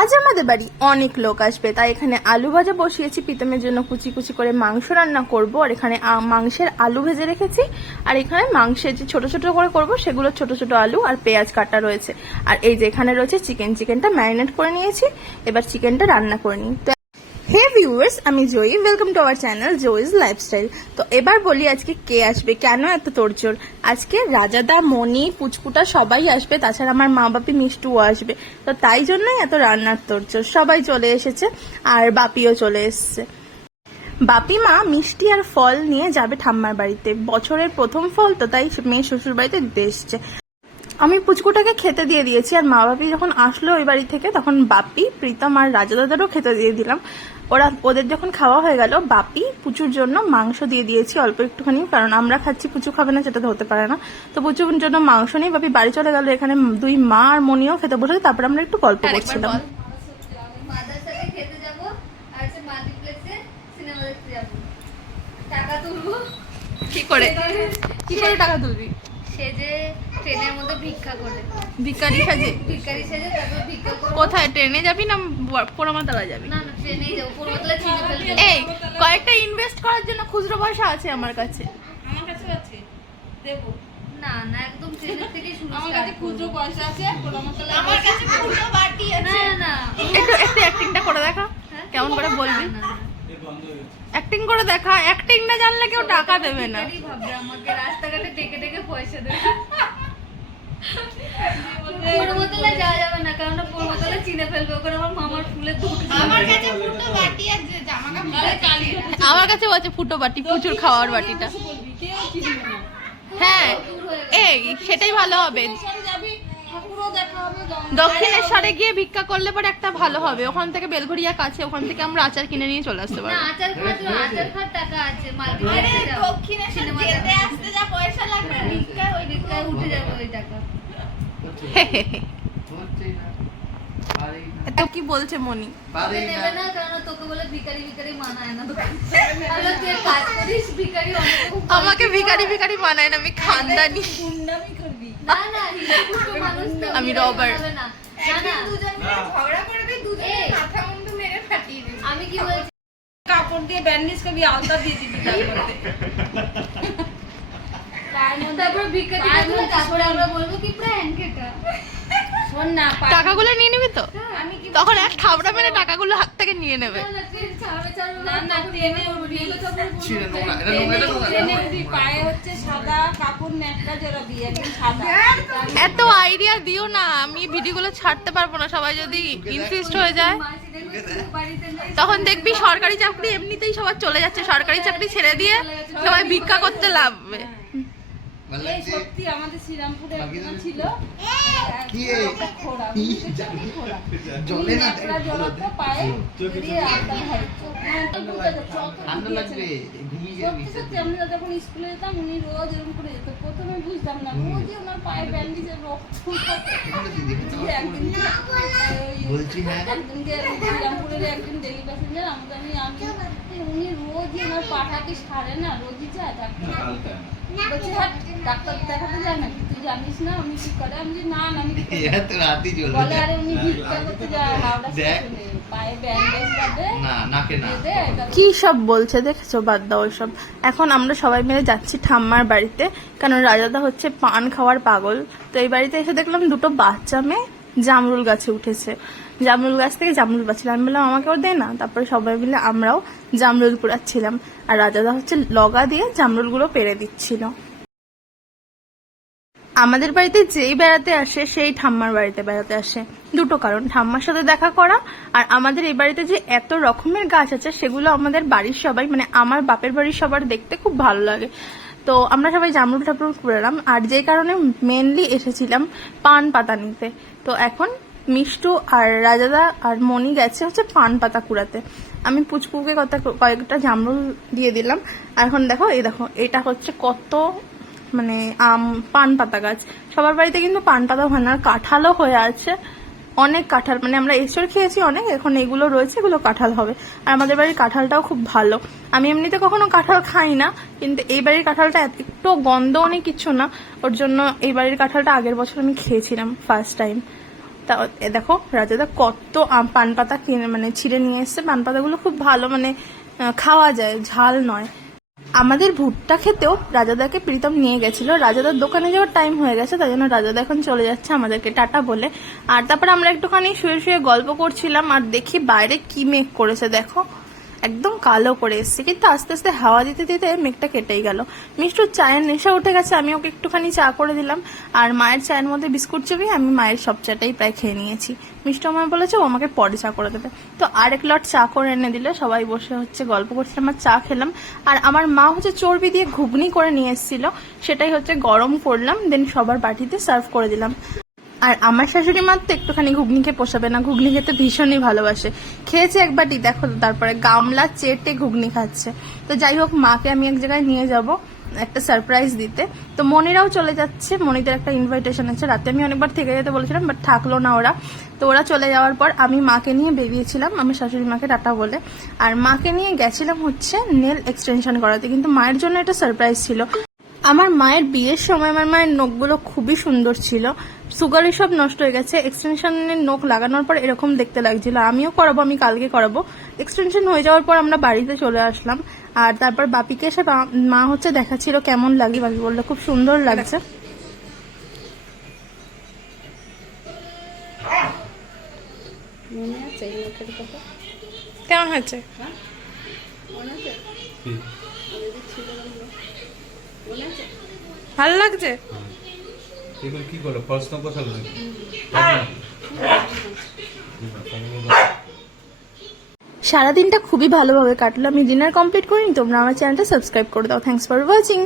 আজ আমাদের বাড়ি অনেক লোক আসবে, তাই এখানে আলু ভাজা বসিয়েছি। প্রীতমের জন্য কুচি কুচি করে মাংস রান্না করব, আর এখানে মাংসের আলু ভেজে রেখেছি। আর এখানে মাংসের যে ছোট ছোট করে করব সেগুলো ছোট ছোট আলু আর পেঁয়াজ কাটা রয়েছে। আর এই যে এখানে রয়েছে চিকেনটা ম্যারিনেট করে নিয়েছি। এবার চিকেনটা রান্না করে নিই। তো হে ভিউয়ার্স, আমি Joyee, welcome to our channel Joyee's lifestyle. তো এবার বলি আজকে কে আসবে, কেন এত তোড়জোড়। আজকে রাজাদা, মনি, পুচকুটা সবাই আসবে, তাছাড়া আমার মা বাপি মিষ্টুও আসবে। তো তাই জন্যই এত রান্নার তোড়জোড়, সবাই চলে এসেছে আর বাপিও চলে এসছে। বাপি মা মিষ্টি আর ফল নিয়ে যাবে ঠাম্মার বাড়িতে, বছরের প্রথম ফল তো, তাই মেয়ে শ্বশুর বাড়িতে দিতে এসছে। আমি পুচকুটাকে খেতে দিয়ে দিয়েছি, আর মা বাপি যখন আসলো ওই বাড়ি থেকে তখন বাপি, প্রীতম আর রাজা দাদারও খেতে দিয়ে দিলাম। ওদের যখন খাওয়া হয়ে গেল, বাপি পুচুর জন্য মাংস দিয়ে দিয়েছি অল্প একটুখানি, কারণ আমরা খাচ্ছি, পুচু খাবে না, সেটা তো হতে পারে না। তো পুচুর জন্য মাংস নিয়ে বাপি বাড়ি চলে গেল। এখানে দুই মা আর মনিও খেতে বসে, তারপর আমরা একটু গল্প করছিলাম। কি করে টাকা তুলবি? সেজে ট্রেনের মধ্যে ভিক্ষা করে, ভিখারি সাজে? ভিখারি সেজে তারপর ভিক্ষা করে। কোথায়, ট্রেনে যাবি না পোড়ামাতলা যাবি? না না, ট্রেনেই যাবো, পোড়ামাতলা চিনে ফেলবে। এই কয়েকটা ইনভেস্ট করার জন্য খুচরো পয়সা আছে আমার কাছে। আমার কাছে আছে, দেবো। না না, একদম ট্রেনের থেকে শুরু। আমার কাছে খুচরো পয়সা আছে, পোড়ামাতলা আমার কাছে পুরো বাটি আছে। না না, একটু অ্যাক্টিংটা করে দেখা, কেমন করে বলবি? অ্যাক্টিং করে দেখা। অ্যাক্টিং না জানলে কেউ টাকা দেবে না। ভাববে আমাকে রাস্তাঘাটে ডেকে ডেকে পয়সা দেবে। পোড়ামাতলা যাওয়া যাবে না, কারণ পোড়ামাতলা চিনে ফেলবে, ওখানে আমার মামার ফুলের দোকান। আমার কাছে ফুটো বাটি আছে, জামা কাপড়। আমার কাছে আছে ফুটো বাটি, প্রচুর খাওয়ার বাটিটা। কেউ চিনবে না। হ্যাঁ, এই সেটাই ভালো হবে। যাবি, ঠাকুরও দেখা হবে। দক্ষিণেশ্বরে গিয়ে ভিক্ষা করলে পরে একটা ভালো হবে, ওখান থেকে বেলঘরিয়া কাছে, ওখান থেকে আমরা আচার কিনে নিয়ে চলে আসতে না, পারবো। আচার খাওয়ার টাকা আছে, আরে দক্ষিণেশ্বর যেতে আসতে যা পয়সা লাগবে, ভিক্ষায় ওই ভিক্ষায় উঠে যাবে ওই টাকা। তো কি বলছে মনি? তোকে নেবে না, কারণ তোকে বলে ভিখারি মানায় না দোকান। তাহলে তুই কাজ করিস, ভিখারি আমাকে ভিখারি মানায় না, আমি খানদানি। গুন্ডামি করবি। না না, হিন্দুষ্ট মানুষ তো আমি ভিখারি রবার। হবে না। না না, দুজন মিলে ঝগড়া করবি, দুজনে মাথা মুন্ডু মেরে ফাটিয়ে দিবি। আমি কি বলছি, কাপড় দিয়ে ব্যান্ডেজ করবি, আলতা দিয়ে দিবি তারপরে। তারপর ভিক্ষা দিলে তারপরে আমরা বলবো কি প্র্যাঙ্ক এটা। শোন না, টাকাগুলো নিয়ে নিবি তো? আমি কি তখন এক থাবড়া মেরে টাকাগুলো হাত থেকে নিয়ে নেবে। না না, ট্রেন ছাড়বে না না, ট্রেনে উঠবি, ট্রেনে উঠবি, পায়ে হচ্ছে সাদা কাপড় ন্যাকড়া জড়াবি, একদম সাদা। এত আইডিয়া দিও না, আমি ভিডিওগুলো ছাড়তে পারবো না, সবাই যদি ইনসিস্ট হয়ে যায়। বাড়িতে নেই। তখন দেখবি সরকারি চাকরি এমনিতেই সবার চলে যাচ্ছে, সরকারি চাকরি ছেড়ে দিয়ে সবাই ভিক্ষা করতে লাগবে। এই সত্যি আমাদের শ্রীরামপুরে একজন ছিল, খোড়া, জলে না জড়াতো পায়ে দিয়ে আলতা ধরতো। ঠান্ডা লাগবে, ঘুমিয়ে যাবি। সত্যি সত্যি আমরা যখন স্কুলে যেতাম, উনি রোজ এরকম করে যেত। প্রথমে বুঝতাম না, রোজই ওনার পায়ে ব্যান্ডেজের রক্ত একদিন বলছি হ্যাঁ, একদিনকে শ্রীরামপুরের একজন ডেলি প্যাসেঞ্জার আমাকে উনি রোজই ওনার পাটাকে সারে না, রোজই যায় ডাক্তার। বলছি হ্যাঁ, ডাক্তার দেখাতে যায় না, তুই জানিস না উনি কি করে? আমি বলি, না না, আমি কি করি? তো রাতই চলে বলে আরে উনি ভিক্ষা করতে যায় হাওড়া স্টেশনে, পায়ে ব্যান্ডেজ বাঁধে, না, নাকে না। বেঁধে এটা কি সব বলছে দেখেছো, বাদ দাও ওইসব। এখন আমরা সবাই মিলে যাচ্ছি ঠাম্মার বাড়িতে, কারণ রাজাদা হচ্ছে পান খাওয়ার পাগল। তো এই বাড়িতে এসে দেখলাম দুটো বাচ্চা মেয়ে জামরুল গাছে উঠেছে, জামরুল গাছ থেকে জামরুল পাচ্ছিলাম। আমি বললাম আমাকেও দে না। তারপরে সবাই মিলে আমরাও জামরুল কুড়াচ্ছিলাম, আর রাজাদা হচ্ছে লগা দিয়ে জামরুলগুলো পেরে দিচ্ছিল। আমাদের বাড়িতে যেই বেড়াতে আসে সেই ঠাম্মার বাড়িতে বেড়াতে আসে, দুটো কারণ, ঠাম্মার সাথে দেখা করা, আর আমাদের এই বাড়িতে যে এত রকমের গাছ আছে সেগুলো আমাদের বাড়ির সবাই, মানে আমার বাপের বাড়ির সবার দেখতে খুব ভালো লাগে। তো আমরা সবাই জামরুল টামরুল কুড়ালাম, আর যে কারণে মেনলি এসেছিলাম পান পাতা নিতে। তো এখন মিষ্টু আর রাজাদা আর মনি গেছে হচ্ছে পান পাতা কুড়াতে। আমি পুচকুকে কয়েকটা জামরুল দিয়ে দিলাম। আর এখন দেখো, এই দেখো, এটা হচ্ছে কত মানে পান পাতা গাছ। সবার বাড়িতে কিন্তু পান পাতা হয় না, কাঁঠালও হয়ে আছে, অনেক কাঁঠাল, মানে আমরা এসর খেয়েছি অনেক, এখন এগুলো রয়েছে, এগুলো কাঁঠাল হবে। আর আমাদের বাড়ির কাঁঠালটাও খুব ভালো। আমি এমনিতে কখনো কাঁঠাল খাই না, কিন্তু এই বাড়ির কাঁঠালটা একটু গন্ধ নেই, কিচ্ছু না, ওর জন্য এই বাড়ির কাঁঠালটা আগের বছর আমি খেয়েছিলাম ফার্স্ট টাইম। তা এ দেখো রাজাদা কত পান পাতা কিনে মানে ছিঁড়ে নিয়ে এসছে। পান পাতাগুলো খুব ভালো, মানে খাওয়া যায়, ঝাল নয়। আমাদের ভুট্টা খেতেও রাজাদাকে প্রীতম নিয়ে গেছিল। রাজাদার দোকানে যাওয়ার টাইম হয়ে গেছে, তাই জন্য রাজাদা এখন চলে যাচ্ছে আমাদেরকে টাটা বলে। আর তারপরে আমরা একটুখানি শুয়ে শুয়ে গল্প করছিলাম, আর দেখি বাইরে কি মেঘ করেছে দেখো, একদম কালো করে এসছে, কিন্তু আস্তে আস্তে হাওয়া দিতে দিতে মেঘটা কেটেই গেল। মিষ্টুর চায়ের নেশা উঠে গেছে, আমি ওকে একটুখানি চা করে দিলাম। আর মায়ের চায়ের মধ্যে বিস্কুট চিবিয়ে আমি মায়ের সব চাটাই প্রায় খেয়ে নিয়েছি। মিষ্টু আমায় বলেছে ও আমাকে পরে চা করে দেবে, তো আরেক লট চা করে এনে দিলে সবাই বসে হচ্ছে গল্প করছিলাম আর চা খেলাম। আর আমার মা হচ্ছে চর্বি দিয়ে ঘুগনি করে নিয়ে এসেছিল, সেটাই হচ্ছে গরম করলাম, দেন সবার বাটিতে সার্ভ করে দিলাম। আর আমার শাশুড়ি মা তো একটুখানি ঘুগনিকে পোষাবে না, ঘুগনি খেতে ভীষণই ভালোবাসে। খেয়েছে এক বাটি, দেখো তো, তারপরে গামলা চেটে ঘুগনি খাচ্ছে। তো যাই হোক, মাকে আমি এক জায়গায় নিয়ে যাব একটা সারপ্রাইজ দিতে, তো মনিরাও চলে যাচ্ছে। মনিদের একটা ইনভাইটেশন আছে, রাতে আমি অনেকবার থেকে যেতে বলেছিলাম, বাট থাকলো না ওরা। তো ওরা চলে যাওয়ার পর আমি মাকে নিয়ে বেরিয়েছিলাম, আমি শাশুড়ি মাকে টাটা বলে। আর মাকে নিয়ে গেছিলাম হচ্ছে নেল এক্সটেনশন করাতে, কিন্তু মায়ের জন্য একটা সারপ্রাইজ ছিল। আমার মায়ের বিয়ের সময় আমার মায়ের নখগুলো খুবই সুন্দর ছিল, সুগারে সব নষ্ট হয়ে গেছে। এক্সটেনশনের নখ লাগানোর পর এরকম দেখতে লাগছিল। আমিও করাবো, আমি কালকে করাবো। এক্সটেনশন হয়ে যাওয়ার পর আমরা বাড়িতে চলে আসলাম। আর তারপর বাপিকে এসে মা হচ্ছে দেখাচ্ছিল কেমন লাগে, বাপি বললো খুব সুন্দর লাগছে। মনে আছে এই মুখের কথা? কেমন হয়েছে? মনে আছে? মনে আছে? ভালো লাগছে? এগুলো কি করলো, প্রশ্ন কোথাও সারাদিনটা খুবই ভালোভাবে কাটলো। আমি ডিনার কমপ্লিট করিনি, তোমরা আমার চ্যানেলটা সাবস্ক্রাইব করে দাও। Thanks for watching.